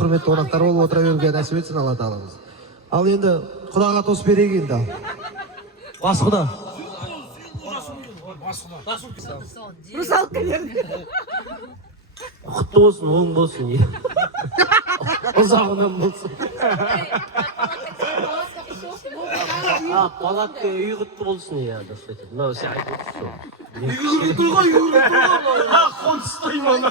Құрметті қонақтар болып отыра беруге нәсіп етсін Алла тағаламыз. Ал енді Құдаға тос берейік енді. Бас Құда. Русалка дер. Құтты болсын, оң болсын. Ұзағынан болсын. Палатка үй құтты болсын, иә, дұрыс айтады. Мынау сен айтып отырсың. Үй құтты ғой. Қоныстоймын.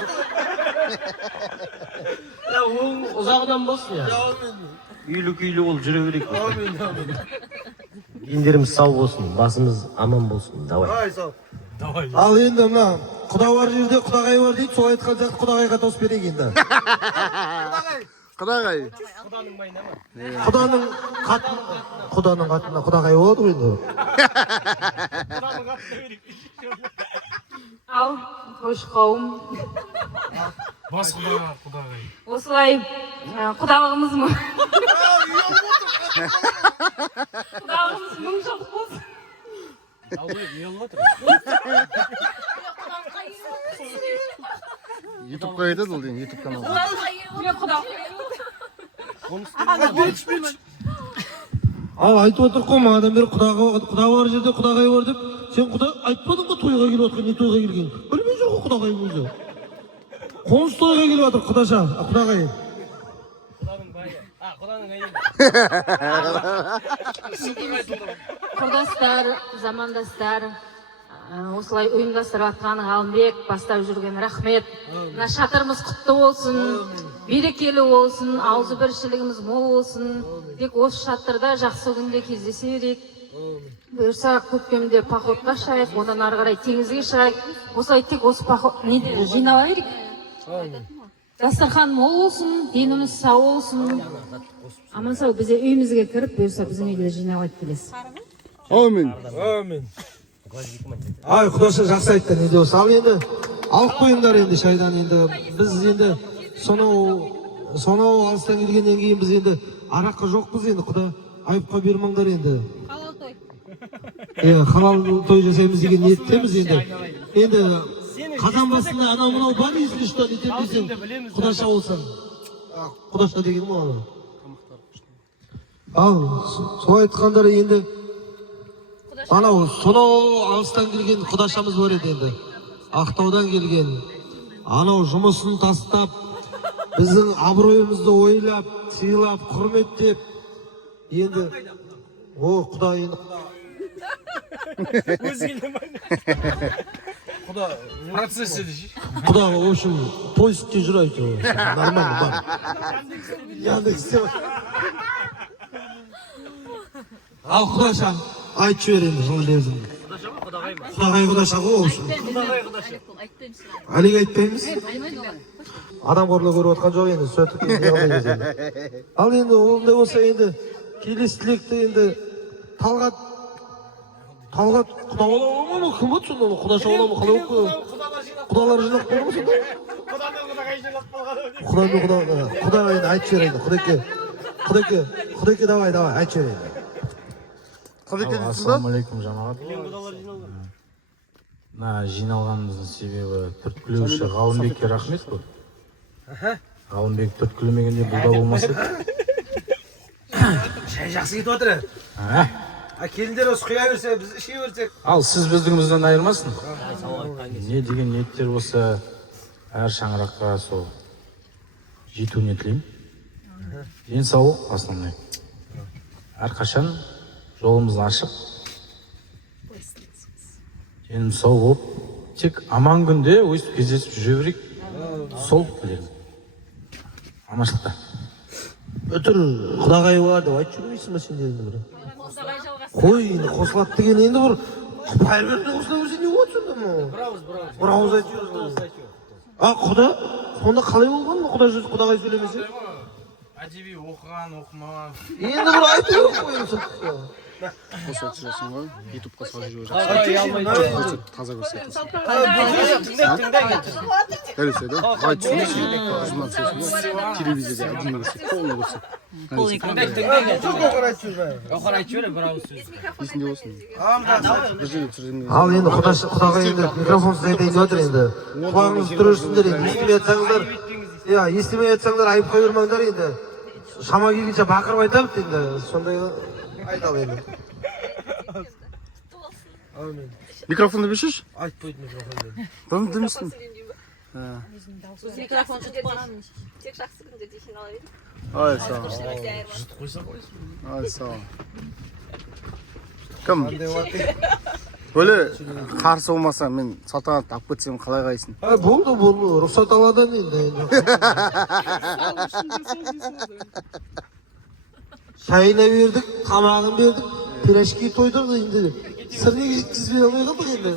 Оң ұзағынан болсын, иә. Үйлі-күйлі болып жүре берейік. Дендеріміз сау болсын, басымыз аман болсын. Давай. Ал енді мына құда бар жерде құдағай бар дейді, сол айтқан жақты құдағайға тосып берейік енді. Құдағай. Құданың қатына құдағай болады ғой енді. Ал, қош қауым. Бас құдағай. Осылай құдалығымыз мұ? Құдалығымыз мұң жоқ болсын. YouTube'ga aytadi ол деген, YouTube каналы. Ал айтып отыр қой, маған бері құда бар жерде құдағай бар деп, сен құда айтпадың ғой тойға келіп отқан, не тойға келген? Білмей жоқ ғой құдағай өзі. Қоныс тойға келіп отыр құдаша, құдағай. Құрдастар, замандастар, осылай ұйымдастырып атқан Ғалымбек, бастап жүрген рахмет. Мына шатырымыз құтты болсын, берекелі болсын, аузы біршілігіміз мол болсын. Тек осы шатырда жақсы күнде кездесе берейік. Бұйырса көктемде походқа шығайық, одан ары қарай теңізге шығайық. Осылай тек осы походты жинала берейік. Дастархан мол болсын, деніміз сау болсын. Аман сау бізде үйімізге кіріп, бұйырса біздің үйде жиналып келесіз. Амин. Ай, құдаша жақсы айтты, не де болса. Ал енді алып қойыңдар енді шайдан енді. Біз енді сонау алыстан келгеннен кейін біз енді араққа жоқпыз енді, құда айыпқа бермаңдар енді. Халал той. Халал той жасаймыз деген ниеттеміз енді. Енді қазан басында анау мынау бар есілі что нетем десең, құдаша болсаң. Құдаша деген ма оны? Ал, солай айтқандар енді анау сонау алыстан келген құдашамыз бар еді енді. Ақтаудан келген. Анау жұмысын тастап, біздің абыройымызды ойлап, сыйлап, құрметтеп. Енді о, құда енді Құда процесс еді ше. құда, в общем, поискте жүр әйтеуір. Нормально бар. Яндексте бар. Ал құдаша, айтшы бер енді жылы лебізін. Құдағай құдаша ғой ол үшін. Әлек айтпаймыз. Адам қорлығы көріп отқан жоқ енді, сөйтіп не қылмаймыз енді. Ал енді ондай болса енді келесі тілекті енді Талғат құда бола ма? Кім болды сонда? Құдаша бола ма? Қалай болып қойды? Құдалар жинақ болды ма сонда? Құдағай енді айтшы бер енді. Құдеке давай айтшы бер енді. Ассалаумалейкум жамағат. Жиналғанымыздың себебі түрткілеуші Ғалымбекке рахмет қой. Ғалымбек түрткілемегенде бұл да болмас еді. Шай жақсы кетіп жатыр. Келіндер осы құя берсе, біз іше берсек. Ал сіз біздігімізден айырмасын. Не деген ниеттер болса, әр шаңыраққа сол жетуіне тілеймін. Денсаулық основной. Әрқашан жолымызды ашып, денім сау болып, тек аман күнде өйстіп кездесіп жүре берейік. Сол тілерім. Аманшылықта. Өтір құдағай бар деп айтып жүрмейсің ба сен енді бір? Қой, енді қосылады деген енді бір құпай берді қосыла берсе не болады сонда ма? Бір ауыз айтып жүрміз. Құда? Сонда қалай болған ма құдағай сөйлемесе? Әдеби оқыған, оқымаған. Енді бір айтып керек қой енді. Қосылып жүресің ғой, YouTube'ға салып жүру жақсы. Таза көрсетесің. Дәл сөйле, қалай түсінесің, журнал сөйлесің, телевизияда әдейі көрсет, қолына көрсет. Оқыр айтып жібер, бір ауыз сөз. Есінде болсын. Бір жерге түсіргенде. Ал енді құдағай енді микрофонсыз айтайын деп жатыр енді. Құлағыңызды түрерсіңдер енді. Естімей жатсаңыздар, естімей жатсаңдар айыпқа бермеңдер енді. Шама келгенше бақырып айтамыз енді. Сондай айтал енді. Amin. Mikrofonu берші. Айтпайды микрофонды. Bunu demiştin. Mikrofon tutup bana. Tek şahsı günde dişini alabilir. Ay sağ ol. Жыртып қойса қойсын. Ay sağ ol. Кім? Böyle қарсы болмаса мен салтанатты алып кетсем қалай қайсың? Болды, рұқсат аладан енді. Шайына бердік, тамағын бердік, пирожки тойдырды енді. Сырнеге жеткізбей алмай қалдық енді.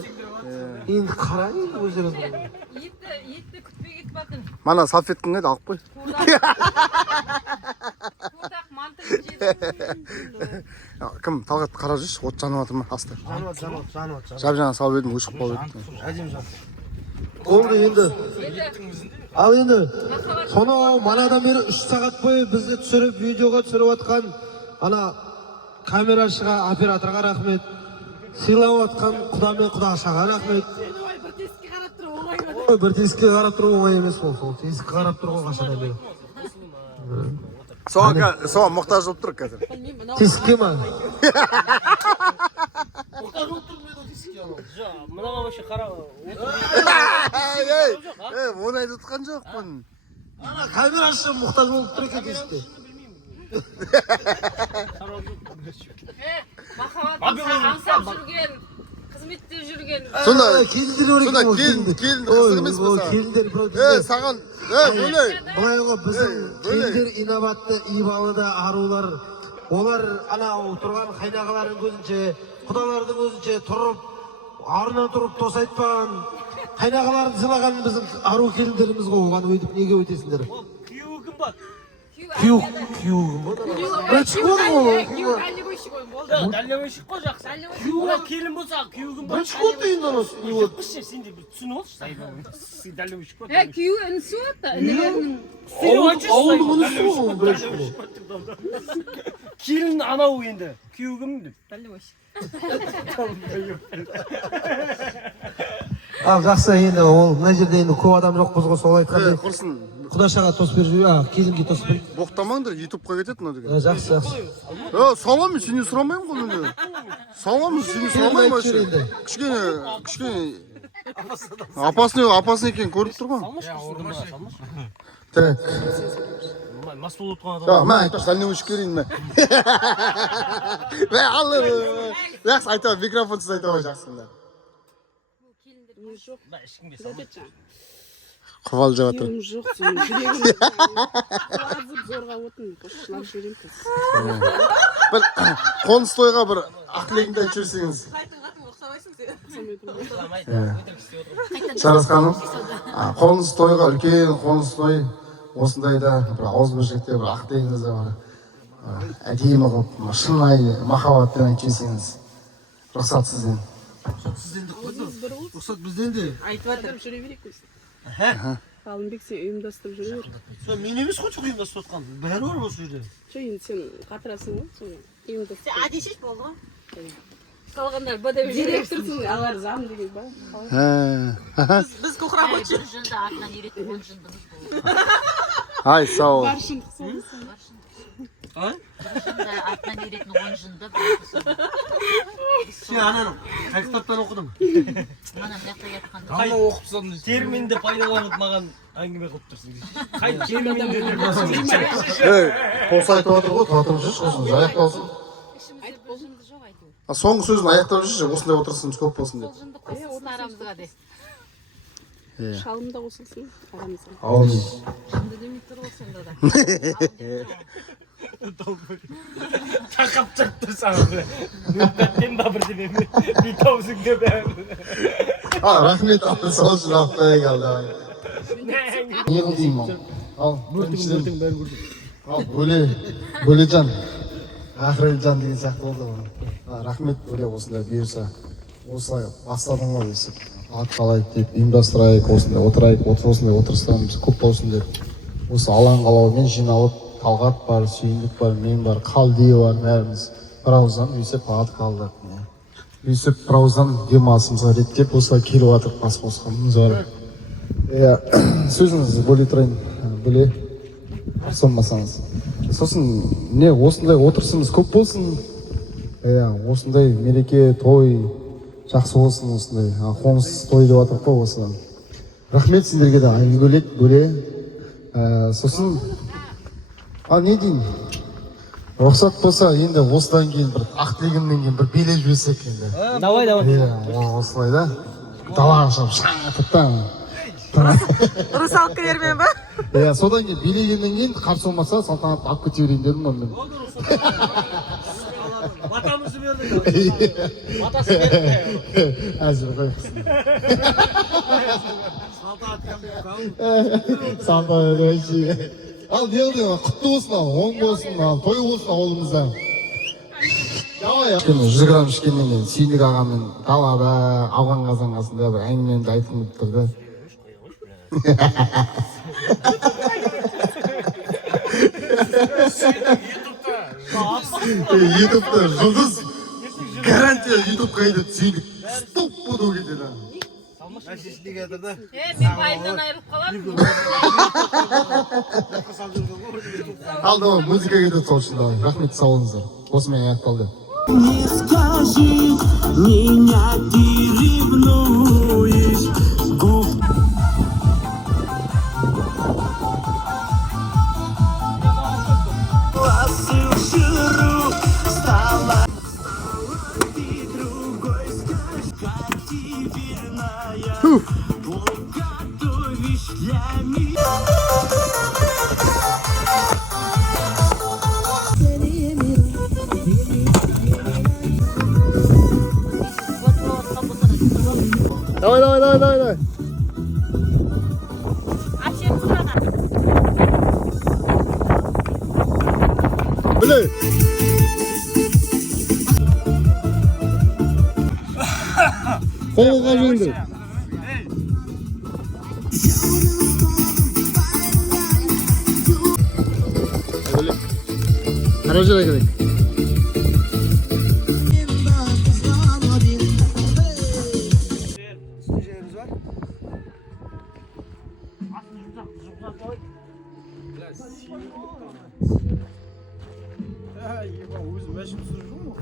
Енді қараң енді өздеріңіз. Етті күтпей кетіп батын. Мана салфеткің еді алып қой. Қуырдақ мантық жеді. Кім талғат қарап жүрші, от жанып жатыр ма аста? Жануат. Жап-жаңа салып едім, өшіп қалып еді. Әдем жан. Болды енді. Ал енді, сонау манадан бері 3 сағат бойы бізді түсіріп, видеоға түсіріп атқан ана камерашыға, операторға рахмет. Сыйлап атқан құда мен құдашаға рахмет. Бір тесікке қарап тұру оңай емес ол. Сол тесікке қарап тұруға қашадан бері. Соған мұқтаж болып тұр қазір. Тесікке ма? Мынаға вообще қара. Оны айтып отқан жоқпын. Ана камерашы мұқтаж болып тұр екен тесікке. Махаббатын аңсап жүрген, қызметте жүрген. Сонда келіндер келінді қызық емес па саған? Келіндер Саған, бөлей. Былай ғой, біздің келіндер инабатты, ибалы арулар. Олар анау тұрған қайнағалардың көзінше, құдалардың өзінше тұрып, арынан тұрып тос айтпаған. Қайнағаларын сыйлаған біздің ару келіндеріміз ғой, оған өйтіп неге өтесіңдер? Күйеуі кім бар? Күйеу Бірінші болды ғой. Дальнобойщик қой жақсы. Күйеуі келін болса, күйеуі кім бар? Бірінші болды енді оны. Қыз сен де бір түсініп алшы. Дальнобойщик қой. Күйеуі інісі отты, інілерінің. Ауылдың үнісі ғой бірінші болды. Келін анау енді. Күйеуі кім деп? Дальнобойщик. Жақсы енді ол мына жерде енді көп адам жоқ біз ғой сол айтқандай. Құрсын, Құдашаға тос беріп, келінге тос беріп. боқтамаңдар, ютубқа кетеді мына деген. Жақсы. Салам, сенен сұрамаймын ғой менде. Салам, сенен сұрамаймын вообще. Кішкене апасының екен көріп тұр ғой. Так. Мас болып отқан адам. Мен айтпаш, дальнобойщик керейін мен. Жақсы айтамын, микрофонсыз айтамын жақсында. Қывал жап жатыр. Жоқ, сен жүрегім азып зорға отын, қошылап жүрем кіз. Бір қоныс тойға бір ақлегіңді айтып жүрсеңіз. Шарас ханым, қоныс тойға, үлкен қоныс той, осындайда бір ауызбіршілікте бір ақлегіңізді бар. Әдемі қылып, шынайы махаббатпен айтып жүрсеңіз. Рұқсат сізден. Рұқсат бізден де. Айтып жатыр, жүре берейік көз. Қалымбек, сен ұйымдастырып жүре бер. Мен емес қой жоқ ұйымдастырып отқан. Бәрі бар осы жерде. Жоқ, енді сен қатырасың ғой, соны ұйымдастырып. Әдешеш болды ғой. Қалғандар бадап Директорсың, алар зам деген ба? Біз көкірап өтші. бір жынды артынан еретін 10 жындымыз болды. Ай, сау ол. Бар шындық соңыз. Жынды артынан еретін 10 жынды. Сен ананың қай кітаптан оқыдың? Мана мына жатқан. Қайда оқып тастадым дейсің? Терминді пайдаланып маған әңгіме қылып тұрсың. Қай терминді Қоса айтып отыр ғой, татып жүрші, осында аяқталсын. Соңғы сөзін аяқтап жүрші, осындай отырысымыз көп болсын деп. Жынды қосылсын арамызға де. Шалым да қосылсын, арамызға. Аумин. Жынды демей тұр ғой сонда да. тақап тұрып саған. Нүктеттен ба бір демем. Бүйтаусың деп Рахмет, сол үшін ақтайы қалды. Не қылдеймін ол? Ал, Бөлежан. Ақырелжан деген сияқты болды ғой. Рахмет, Бөле осындай бұйырса. Осылай бастадың ғой десіп. Ат қалайық деп, ұйымдастырайық, осындай отырайық, осындай отырыстарымыз көп болсын деп. Осы алаң қалауымен жиналып, Талғат бар, Сүйіндік бар, мен бар, Қалдиы бар, бәріміз бір ауыздан өйсеп ат қалдық. Өйсеп бір ауыздан демалысымызға реттеп, осылай келіп атып бас қосқанымыз бар. Сөзіңізді бөле тұрайын, Бөле, сонмасаңыз. Сосын, осындай отырысымыз көп болсын, осындай мереке, той, жақсы болсын осындай қоныс той деп жатырмық қой осыдан. Рахмет сендерге де айгөлек бөле. Сосын не дейін? Рұқсат болса енді осыдан кейін бір ақтілегімнен кейін бір билеп жіберсек енді. Давай. Осылай да. Далаға шығып шаңытып та. Русалка берме ба? Содан кейін билегеннен кейін қарсы болмаса салтанатты алып кете берейін дедім ғой мен. Батамызды бердік. Батасы бердік. Әзір қой. Салтанат вообще. Ал не қылды, құтты болсын ал, оң болсын ал, той болсын ауылымызда. Давай. 100 грамм ішкеннен кейін Сүйіндік ағамен далада, ауған қазан қасында бір әңгімемді айтқым келіп тұрды. ютубта жұлдыз гарантия ютубқа кетеді Сүйіндік. Стоп буду кетеді. Мен пайымнан айырылып қалармын. Ал давай музыка кетеді сол үшін давай. Рахмет, сау болыңыздар. Осымен аяқталды. Не скажи, меня ты ревнуешь. Давай. Біле. Қолға жөндір. Қара жүре керек. Өзім мәшін түсіріп жүрмін ғой.